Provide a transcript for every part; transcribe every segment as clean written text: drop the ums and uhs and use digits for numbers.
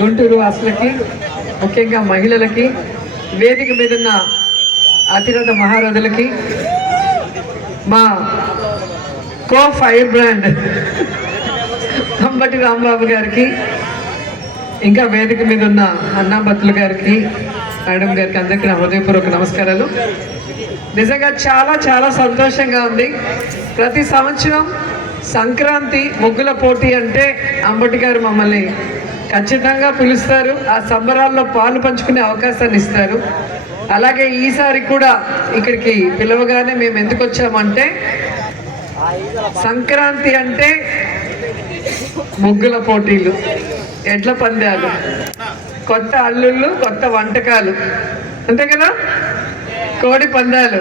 గుంటూరు వాసులకి, ముఖ్యంగా మహిళలకి, వేదిక మీద ఉన్న అతిరథ మహారథులకి, మా కో ఫైర్ బ్రాండ్ అంబటి రాంబాబు గారికి, ఇంకా వేదిక మీద ఉన్న అన్నాబత్తుల గారికి, మేడం గారికి, అందరికీ నా హృదయపూర్వక నమస్కారాలు. నిజంగా చాలా చాలా సంతోషంగా ఉంది. ప్రతి సంవత్సరం సంక్రాంతి ముగ్గుల పోటీ అంటే అంబటి గారు మమ్మల్ని ఖచ్చితంగా పిలుస్తారు, ఆ సంబరాల్లో పాలు పంచుకునే అవకాశాన్ని ఇస్తారు. అలాగే ఈసారి కూడా ఇక్కడికి పిలవగానే మేము ఎందుకు వచ్చామంటే, సంక్రాంతి అంటే ముగ్గుల పోటీలు, ఎడ్ల పందాలు, కొత్త అల్లుళ్ళు, కొత్త వంటకాలు, అంతే కదా, కోడి పందాలు.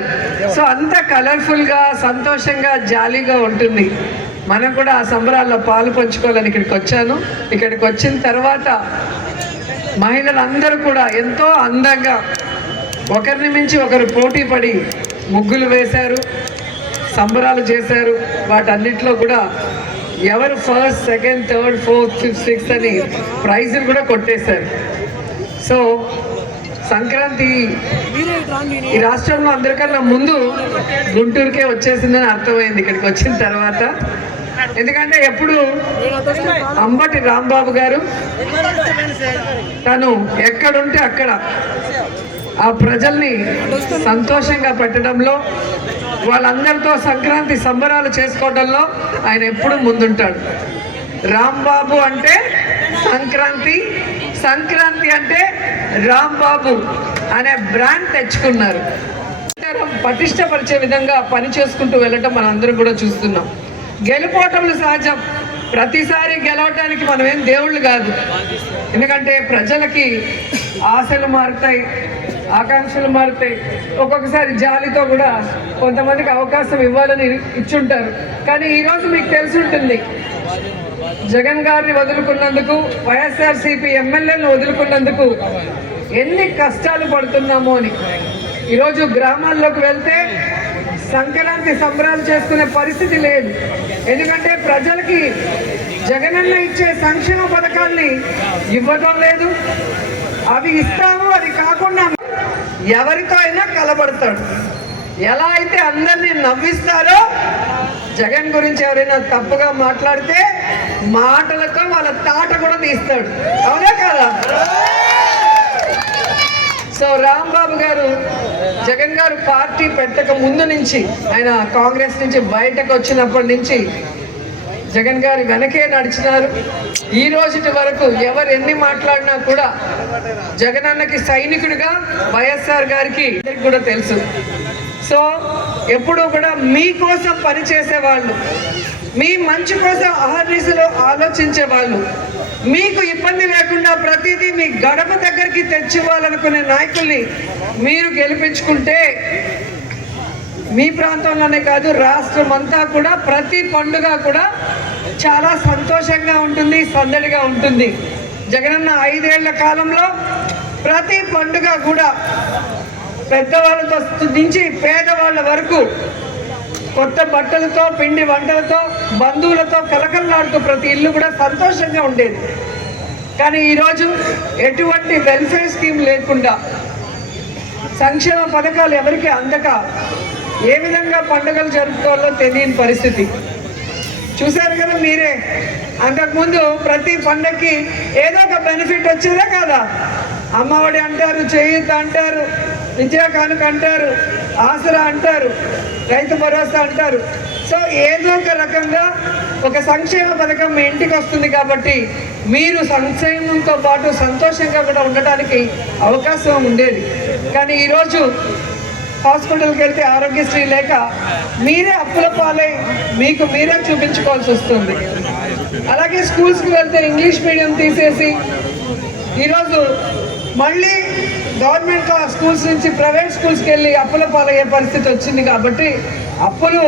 సో అంత కలర్ఫుల్గా, సంతోషంగా, జాలీగా ఉంటుంది. మనం కూడా ఆ సంబరాల్లో పాలు పంచుకోవాలని ఇక్కడికి వచ్చాను. ఇక్కడికి వచ్చిన తర్వాత మహిళలందరూ కూడా ఎంతో అందంగా ఒకరిని మించి ఒకరు పోటీ పడి ముగ్గులు వేశారు, సంబరాలు చేశారు. వాటన్నిటిలో కూడా ఎవరు first, second, third, fourth, fifth, sixth అని ప్రైజులు కూడా కొట్టేశారు. సో సంక్రాంతి ఈ రాష్ట్రంలో అందరికన్నా ముందు గుంటూరుకే వచ్చేసిందని అర్థమైంది ఇక్కడికి వచ్చిన తర్వాత. ఎందుకంటే ఎప్పుడు అంబటి రాంబాబు గారు తను ఎక్కడుంటే అక్కడ ఆ ప్రజల్ని సంతోషంగా పెట్టడంలో, వాళ్ళందరితో సంక్రాంతి సంబరాలు చేసుకోవడంలో ఆయన ఎప్పుడు ముందుంటాడు. రాంబాబు అంటే సంక్రాంతి, సంక్రాంతి అంటే రాంబాబు అనే బ్రాండ్ తెచ్చుకున్నారు. పటిష్టపరిచే విధంగా పని చేసుకుంటూ వెళ్ళటం మనం అందరం కూడా చూస్తున్నాం. గెలుపోవటంలో సహజం. ప్రతిసారి గెలవటానికి మనం ఏం దేవుళ్ళు కాదు. ఎందుకంటే ప్రజలకి ఆశలు మారుతాయి, ఆకాంక్షలు మారుతాయి. ఒక్కొక్కసారి జాలితో కూడా కొంతమందికి అవకాశం ఇవ్వాలని ఇచ్చుంటారు. కానీ ఈరోజు మీకు తెలిసి ఉంటుంది, జగన్ గారిని వదులుకున్నందుకు, వైఎస్ఆర్సీపీ ఎమ్మెల్యేలను వదులుకున్నందుకు ఎన్ని కష్టాలు పడుతున్నామో అని. ఈరోజు గ్రామాల్లోకి వెళ్తే సంక్రాంతి సంబరాలు చేసుకునే పరిస్థితి లేదు. ఎందుకంటే ప్రజలకి జగనన్న ఇచ్చే సంక్షేమ పథకాల్ని ఇవ్వడం లేదు. అవి ఇస్తాము, అది కాకుండా ఎవరితో అయినా కలబడతాడు. ఎలా అయితే అందరినీ నవ్విస్తారో, జగన్ గురించి ఎవరైనా తప్పుగా మాట్లాడితే మాటలతో వాళ్ళ తాట కూడా తీస్తాడు. అవునా కదా? సో రాంబాబు గారు, జగన్ గారు పార్టీ పెట్టక ముందు నుంచి, ఆయన కాంగ్రెస్ నుంచి బయటకు వచ్చినప్పటి నుంచి జగన్ గారి వెనకే నడిచినారు. ఈ రోజుటి వరకు ఎవరు ఎన్ని మాట్లాడినా కూడా జగనన్నకి సైనికుడిగా వైఎస్ఆర్ గారికి కూడా తెలుసు. సో ఎప్పుడూ కూడా మీకోసం పనిచేసే వాళ్ళు, మీ మంచి కోసం అహర్నిశలో ఆలోచించే వాళ్ళు, మీకు ఇబ్బంది లేకుండా ప్రతిదీ మీ గడప దగ్గరికి తెచ్చివ్వాలనుకునే నాయకుల్ని మీరు గెలిపించుకుంటే మీ ప్రాంతంలోనే కాదు, రాష్ట్రం అంతా కూడా ప్రతి పండుగ కూడా చాలా సంతోషంగా ఉంటుంది, సందడిగా ఉంటుంది. జగనన్న 5 ఏళ్ల కాలంలో ప్రతి పండుగ కూడా పెద్దవాళ్ళతో నుంచి పేదవాళ్ళ వరకు కొత్త బట్టలతో, పిండి వంటలతో, బంధువులతో కలకలలాడుతూ ప్రతి ఇల్లు కూడా సంతోషంగా ఉండేది. కానీ ఈరోజు ఎటువంటి వెల్ఫేర్ స్కీమ్ లేకుండా, సంక్షేమ పథకాలు ఎవరికి అందక ఏ విధంగా పండుగలు జరుపుకోవాలో తెలియని పరిస్థితి. చూశారు కదా మీరే. అంతకుముందు ప్రతి పండగకి ఏదో ఒక బెనిఫిట్ వచ్చేదా కాదా? అమ్మఒడి అంటారు, చేయూత అంటారు, విద్యా కానుక అంటారు, ఆసరా అంటారు, రైతు భరోసా అంటారు. సో ఏదో ఒక రకంగా ఒక సంక్షేమ పథకం మీ ఇంటికి వస్తుంది. కాబట్టి మీరు సంక్షేమంతో పాటు సంతోషంగా కూడా ఉండటానికి అవకాశం ఉండేది. కానీ ఈరోజు హాస్పిటల్కి వెళ్తే ఆరోగ్యశ్రీ లేక మీరే అప్పుల పాలై మీకు మీరే చూపించుకోవాల్సి వస్తుంది. అలాగే స్కూల్స్కి వెళ్తే ఇంగ్లీష్ మీడియం తీసేసి ఈరోజు మళ్ళీ గవర్నమెంట్ స్కూల్స్ నుంచి ప్రైవేట్ స్కూల్స్కి వెళ్ళి అప్పుల పాలయ్యే పరిస్థితి వచ్చింది. కాబట్టి అప్పులు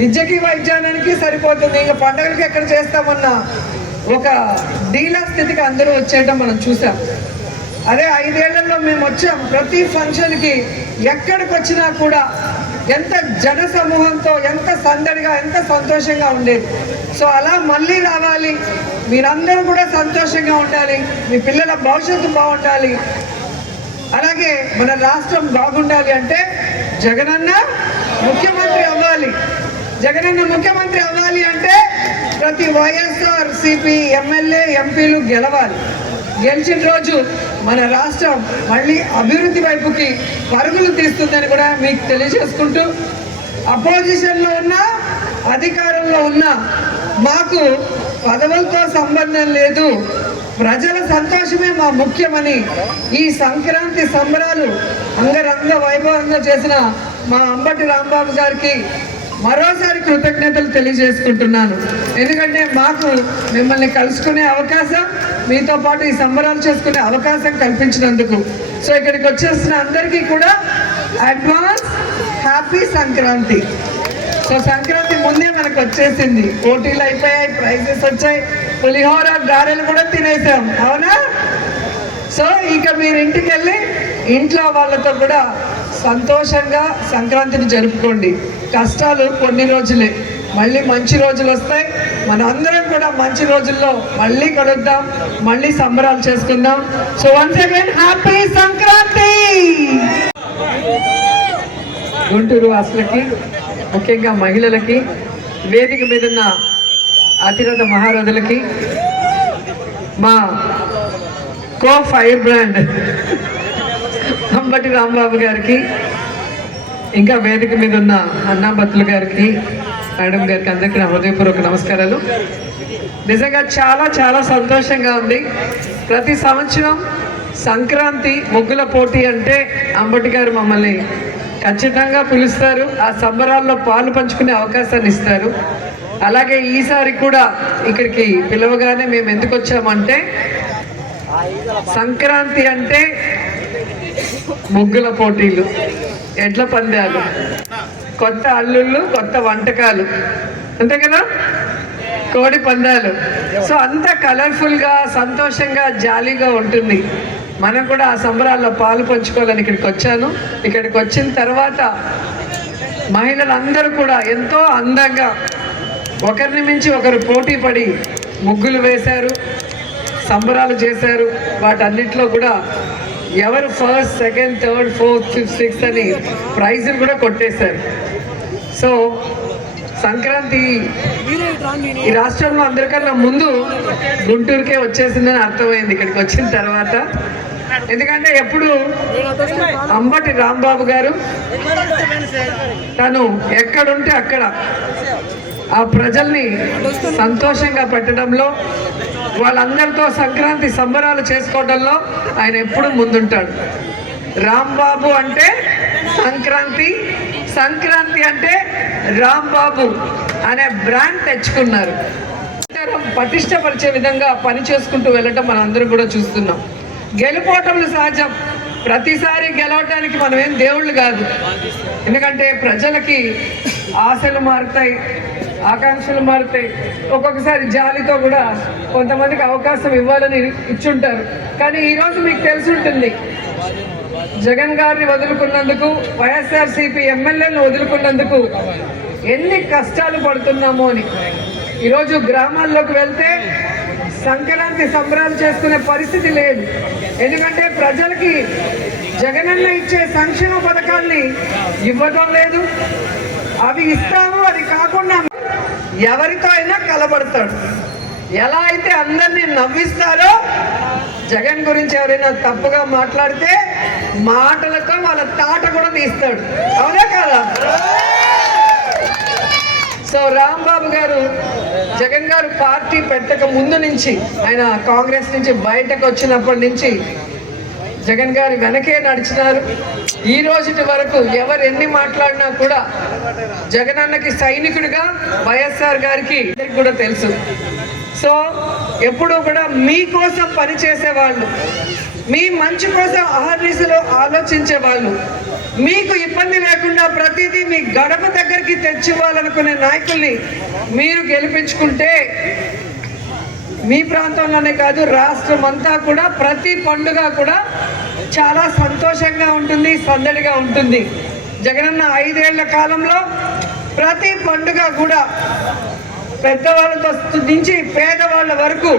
విద్యకి, వైద్యానికి సరిపోతుంది, ఇంకా పండుగలకి ఎక్కడ చేస్తామన్న ఒక డీలా స్థితికి అందరూ వచ్చేయటం మనం చూసాం. అదే 5 ఏళ్లలో మేము వచ్చాం. ప్రతి ఫంక్షన్కి ఎక్కడికి వచ్చినా కూడా ఎంత జన సమూహంతో, ఎంత సందడిగా, ఎంత సంతోషంగా ఉండేది. సో అలా మళ్ళీ రావాలి, మీరందరూ కూడా సంతోషంగా ఉండాలి, మీ పిల్లల భవిష్యత్తు బాగుండాలి, అలాగే మన రాష్ట్రం బాగుండాలి అంటే జగనన్న ముఖ్యమంత్రి అవ్వాలి. జగనన్న ముఖ్యమంత్రి అవ్వాలి అంటే ప్రతి వైఎస్ఆర్సీపీ ఎమ్మెల్యే ఎంపీలు గెలవాలి. గెలిచిన రోజు మన రాష్ట్రం మళ్ళీ అభివృద్ధి వైపుకి పరుగులు తీస్తుందని కూడా మీకు తెలియజేసుకుంటూ, అపోజిషన్లో ఉన్న అధికారంలో ఉన్న మాకు పదవులతో సంబంధం లేదు, ప్రజల సంతోషమే మా ముఖ్యమని ఈ సంక్రాంతి సంబరాలు అంగరంగ వైభవంగా చేసిన మా అంబటి రాంబాబు గారికి మరోసారి కృతజ్ఞతలు తెలియజేసుకుంటున్నాను. ఎందుకంటే మాకు మిమ్మల్ని కలుసుకునే అవకాశం, మీతో పాటు ఈ సంబరాలు చేసుకునే అవకాశం కల్పించినందుకు. సో ఇక్కడికి వచ్చేసిన అందరికీ కూడా advance happy Sankranti. So Sankranti ముందే మనకు వచ్చేసింది, పోటీలు అయిపోయాయి, ప్రైజెస్ వచ్చాయి, పులిహోర గారెలు కూడా తినేసాం, అవునా? సో ఇక మీరు ఇంటికి వెళ్ళి ఇంట్లో వాళ్ళతో కూడా సంతోషంగా సంక్రాంతిని జరుపుకోండి. కష్టాలు కొన్ని రోజులే, మళ్ళీ మంచి రోజులు వస్తాయి. మన అందరం కూడా మంచి రోజుల్లో మళ్ళీ కలుద్దాం, మళ్ళీ సంబరాలు చేసుకుందాం. So once again happy Sankranti. Guntur వాసులకి, ముఖ్యంగా మహిళలకి, వేదిక మీద ఉన్న అతిరథ మహారథులకి, మా కో ఫైర్ బ్రాండ్ అంబటి రాంబాబు గారికి, ఇంకా వేదిక మీద ఉన్న అన్నాబత్తుల గారికి, మేడం గారికి, అందరికీ నా హృదయపూర్వక నమస్కారాలు. నిజంగా చాలా చాలా సంతోషంగా ఉంది. ప్రతి సంవత్సరం సంక్రాంతి ముగ్గుల పోటీ అంటే అంబటి గారు మమ్మల్ని ఖచ్చితంగా పిలుస్తారు, ఆ సంబరాల్లో పాలు పంచుకునే అవకాశాన్ని ఇస్తారు. అలాగే ఈసారి కూడా ఇక్కడికి పిలవగానే మేము ఎందుకు వచ్చామంటే, సంక్రాంతి అంటే ముగ్గుల పోటీలు, ఎడ్ల పందాలు, కొత్త అల్లుళ్ళు, కొత్త వంటకాలు, అంతే కదా, కోడి పందాలు. సో అంతా కలర్ఫుల్గా, సంతోషంగా, జాలీగా ఉంటుంది. మనం కూడా ఆ సంబరాల్లో పాలు పంచుకోవాలని ఇక్కడికి వచ్చాను. ఇక్కడికి వచ్చిన తర్వాత మహిళలందరూ కూడా ఎంతో అందంగా ఒకరిని మించి ఒకరు పోటీ పడి ముగ్గులు వేశారు, సంబరాలు చేశారు. వాటన్నిటిలో కూడా ఎవరు first, second, third, fourth, fifth, sixth అని ప్రైజులు కూడా కొట్టేశారు. సో సంక్రాంతి ఈ రాష్ట్రంలో అందరికన్నా ముందు గుంటూరుకే వచ్చేసిందని అర్థమైంది ఇక్కడికి వచ్చిన తర్వాత. ఎందుకంటే ఎప్పుడు అంబటి రాంబాబు గారు తను ఎక్కడుంటే అక్కడ ఆ ప్రజల్ని సంతోషంగా పెట్టడంలో, వాళ్ళందరితో సంక్రాంతి సంబరాలు చేసుకోవడంలో ఆయన ఎప్పుడు ముందుంటాడు. రాంబాబు అంటే సంక్రాంతి, సంక్రాంతి అంటే రాంబాబు అనే బ్రాండ్ తెచ్చుకున్నారు. పటిష్టపరిచే విధంగా పని చేసుకుంటూ వెళ్ళటం మనం అందరం కూడా చూస్తున్నాం. గెలుపోవటంలో సహజం, ప్రతిసారి గెలవటానికి మనం ఏం దేవుళ్ళు కాదు. ఎందుకంటే ప్రజలకి ఆశలు మారుతాయి, ఆకాంక్షలు మారుతాయి. ఒక్కొక్కసారి జాలితో కూడా కొంతమందికి అవకాశం ఇవ్వాలని ఇచ్చుంటారు. కానీ ఈరోజు మీకు తెలిసి ఉంటుంది, జగన్ గారిని వదులుకున్నందుకు, వైఎస్ఆర్సీపీ ఎమ్మెల్యేలను వదులుకున్నందుకు ఎన్ని కష్టాలు పడుతున్నామో అని. ఈరోజు గ్రామాల్లోకి వెళ్తే సంక్రాంతి సంబరాలు చేసుకునే పరిస్థితి లేదు. ఎందుకంటే ప్రజలకి జగనన్న ఇచ్చే సంక్షేమ పథకాల్ని ఇవ్వడం లేదు. అవి ఇస్తాము, అది కాకుండా ఎవరితో అయినా కలబడతాడు. ఎలా అయితే అందరినీ నవ్విస్తారో, జగన్ గురించి ఎవరైనా తప్పుగా మాట్లాడితే మాటలతో వాళ్ళ తాట కూడా తీస్తాడు, అవునా కాదా? సో రాంబాబు గారు, జగన్ గారు పార్టీ పెట్టక ముందు నుంచి, ఆయన కాంగ్రెస్ నుంచి బయటకు వచ్చినప్పటి నుంచి జగన్ గారి వెనకే నడిచినారు. ఈ రోజుటి వరకు ఎవరు ఎన్ని మాట్లాడినా కూడా జగనన్నకి సైనికుడిగా వైఎస్ఆర్ గారికి కూడా తెలుసు. సో ఎప్పుడూ కూడా మీకోసం పనిచేసేవాళ్ళు, మీ మంచి కోసం అహర్నిశలో ఆలోచించే వాళ్ళు, మీకు ఇబ్బంది లేకుండా ప్రతిదీ మీ గడప దగ్గరికి తెచ్చివ్వాలనుకునే నాయకుల్ని మీరు గెలిపించుకుంటే మీ ప్రాంతంలోనే కాదు, రాష్ట్రం అంతా కూడా ప్రతి పండుగ కూడా చాలా సంతోషంగా ఉంటుంది, సందడిగా ఉంటుంది. జగనన్న 5 ఏళ్ల కాలంలో ప్రతి పండుగ కూడా పెద్దవాళ్ళ నుంచి పేదవాళ్ళ వరకు